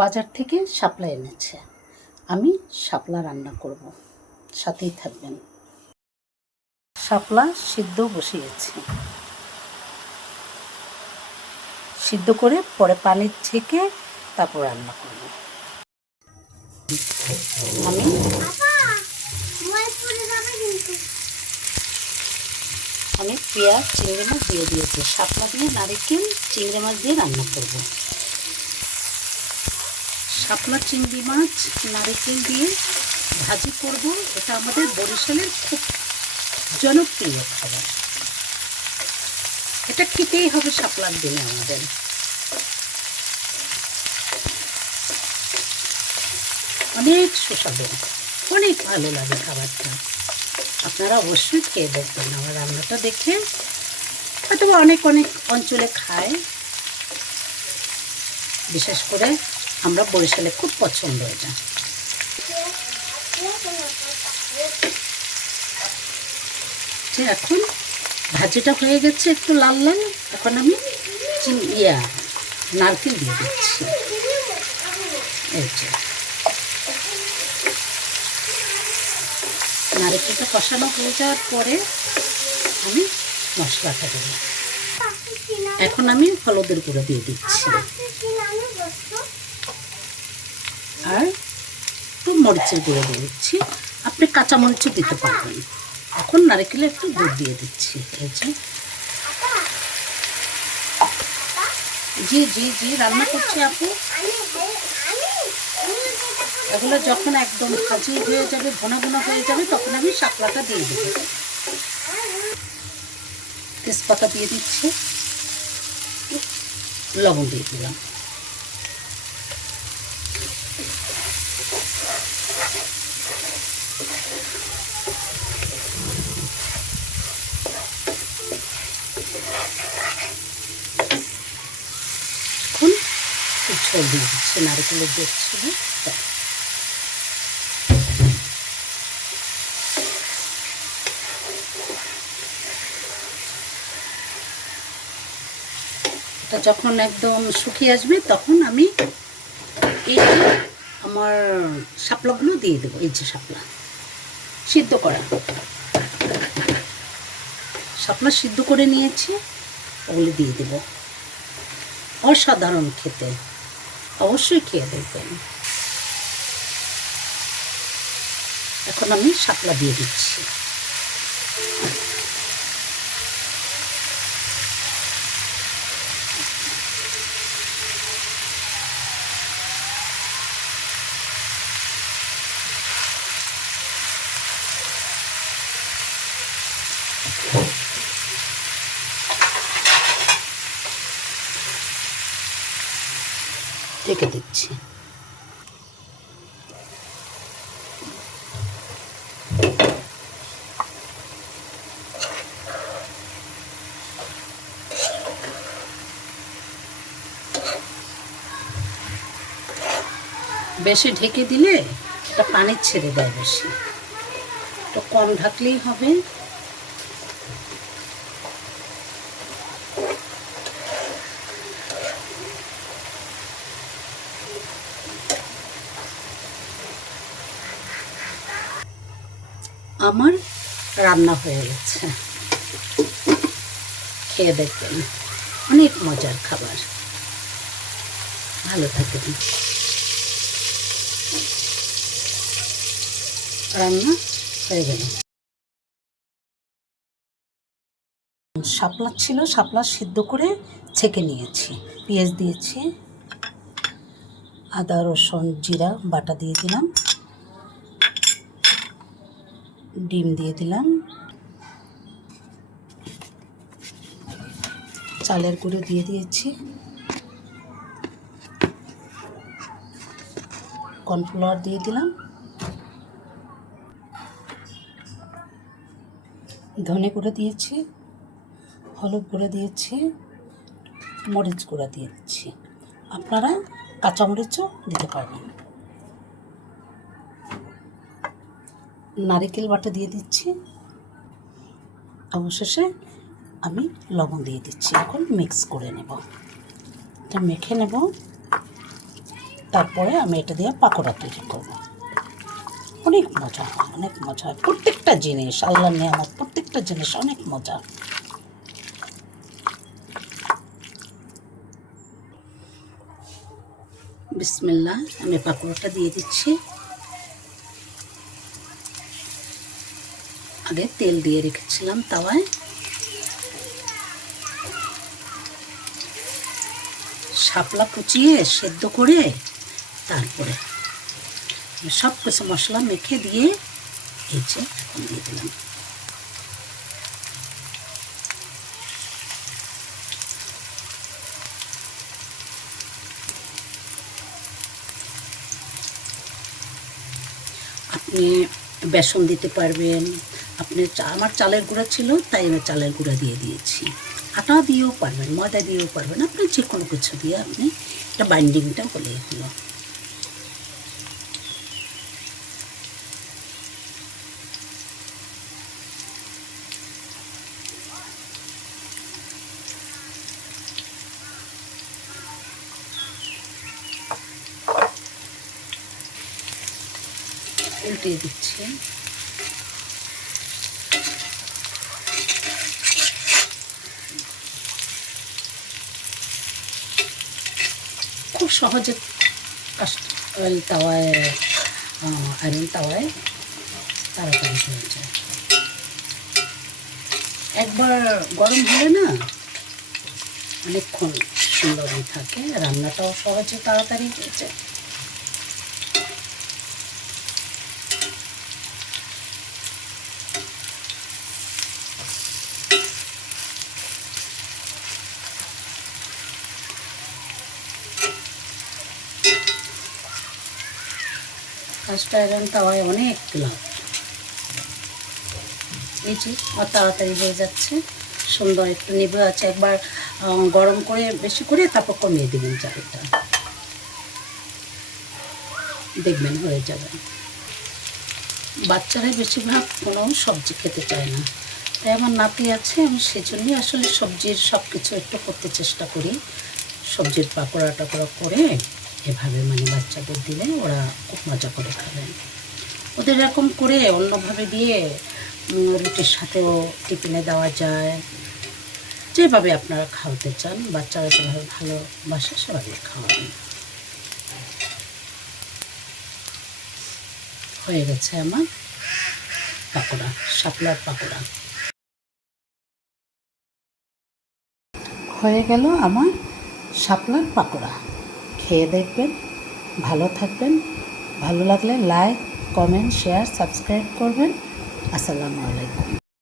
বাজার থেকে শাপলা এনেছে। আমি শাপলা রান্না করব, সাথেই থাকবেন। শাপলা সিদ্ধ বসিয়েছি, সিদ্ধ করে পরে পানি ছেঁকে তারপর রান্না করব। আমি আমি পেঁয়াজ চিংড়ি মাছ দিয়ে দিয়েছি। শাপলা দিয়ে নারকেল চিংড়ি মাছ দিয়ে রান্না করব। শাপলা চিংড়ি মাছ নারকেল দিয়ে ভাজি করব। এটা আমাদের বরিশালের খুব জনপ্রিয় খাবার। এটা খেতেই হবে শাপলার দিনে আমাদের। অনেক সুস্বাদু, অনেক ভালো লাগে খাবারটা। আপনারা অবশ্যই খেয়ে দেখবেন আমার রান্নাটা দেখে। হয়তো অনেক অঞ্চলে খায়, বিশেষ করে আমরা বরিশালে খুব পছন্দ এটা। এখন ভাজিটা হয়ে গেছে একটু লাল লাল। এখন আমি নারকেল দিয়ে দিচ্ছি। এই যে নারকেলটা কষানো হয়ে যাওয়ার পরে আমি মশলাটা দেব। এখন আমি হলুদের গুঁড়ো দিয়ে দিচ্ছি আর একটু মরিচের গুঁড়ো দিয়ে দিচ্ছি। আপনি কাঁচা মরিচও দিতে পারবেন। এখন নারকেলে একটু দুধ দিয়ে দিচ্ছি। এই যে জি জি জি রান্না করছি আপু। এগুলো যখন একদম ভাজি হয়ে যাবে, ঘন ঘন হয়ে যাবে, তখন আমি শাপলাটা দিয়ে দেবো। তেজপাতা দিয়ে দিচ্ছি, লবণ দিয়ে দিলাম। এখন ঝোল দিয়ে দিচ্ছি, নারকেলের দুধ ছিল। এটা যখন একদম শুকিয়ে আসবে তখন আমি এই যে আমার শাপলাগুলো দিয়ে দেবো। এই যে শাপলা সিদ্ধ করা, শাপলা সিদ্ধ করে নিয়েছি, ওগুলো দিয়ে দেব। অসাধারণ খেতে, অবশ্যই খেয়ে দেখবেন। এখন আমি শাপলা দিয়ে দিচ্ছি। ঢেকে দিচ্ছি। বেশি ঢেকে দিলে এটা পানি ছেড়ে দেয়, বেশি তো কম ঢাকলেই হবে। আমার রান্না হয়ে গেছে, খেয়ে দেখবেন। অনেক মজার খাবার। ভালো থাকবেন। রান্না হয়ে গেল। শাপলা ছিল, শাপলা সিদ্ধ করে ছেঁকে নিয়েছি। পেঁয়াজ দিয়েছি, আদা রসুন জিরা বাটা দিয়ে দিলাম, ডিম দিয়ে দিলাম, চালের গুঁড়ো দিয়ে দিয়েছি, কর্নফ্লাওয়ার দিয়ে দিলাম, ধনে গুঁড়ো দিয়েছি, হলুদ গুঁড়ো দিয়েছি, মরিচ গুঁড়ো দিয়ে দিচ্ছি। আপনারা কাঁচামরিচও দিতে পারবেন। নারকেল বাটা দিয়ে দিচ্ছি। অবশেষে আমি লবণ দিয়ে দিচ্ছি। এখন মিক্স করে নেব, এটা মেখে নেব। তারপরে আমি এটা দিয়ে পাকোড়া তৈরি করব। অনেক মজা হয়, অনেক মজা হয়। প্রত্যেকটা জিনিস আল্লাহর নিয়ামত, প্রত্যেকটা জিনিস অনেক মজা। বিসমিল্লাহ, আমি পাকোড়াটা দিয়ে দিচ্ছি। আগে তেল দিয়ে রেখেছিলাম তাওয়ায়। শাপলা কুচিয়ে সেদ্ধ করে তারপরে সব কিছু মশলা মেখে দিয়ে এই যে এখন দিয়ে দিলাম। আপনি বেসন দিতে পারবেন, আপনি আমার চালের গুঁড়া ছিল তাই আমি চালের গুঁড়া দিয়ে দিয়েছি। আটা দিয়েও পারবেন, ময়দা দিয়েও পারবেন, আপনি যে কোনো কিছু দিয়ে আপনি এটা বাইন্ডিংটা হলেই হলো। উল্টিয়ে দিচ্ছি। খুব সহজে অয়েল তাওয়ায়, আয়রন তাওয়ায় তাড়াতাড়ি হয়ে যায়। একবার গরম হলে না অনেকক্ষণ সুন্দরই থাকে, রান্নাটাও সহজে তাড়াতাড়ি হয়ে যায়। কাস্ট আয়রন তাওয়ায় অনেক লাভ। এই যে তাড়াতাড়ি হয়ে যাচ্ছে, সুন্দর একটু নিভে আছে। একবার গরম করে বেশি করে তারপর কমিয়ে দেবেন চালটা, দেখবেন হয়ে যাবে। বাচ্চারা বেশিরভাগ কোনো সবজি খেতে চায় না, তাই আমার নাতি আছে, আমি সেজন্যই আসলে সবজির সব কিছু একটু করতে চেষ্টা করি। সবজির পাকোড়া টাকোড়া করে এভাবে মানে বাচ্চাদের দিলে ওরা খুব মজা করে খাবেন। ওদের এরকম করে অন্যভাবে দিয়ে রুটির সাথেও টিফিনে দেওয়া যায়। যেভাবে আপনারা খাওয়াতে চান, বাচ্চারা যেভাবে ভালোবাসে সেভাবে খাওয়াবেন। হয়ে গেছে আমার পাকোড়া, শাপলার পাকোড়া হয়ে গেল আমার শাপলার পাকোড়া। খেয়ে দেখবেন, ভালো থাকবেন। ভালো লাগলে লাইক, কমেন্ট, শেয়ার, সাবস্ক্রাইব করবেন। আসসালামু আলাইকুম।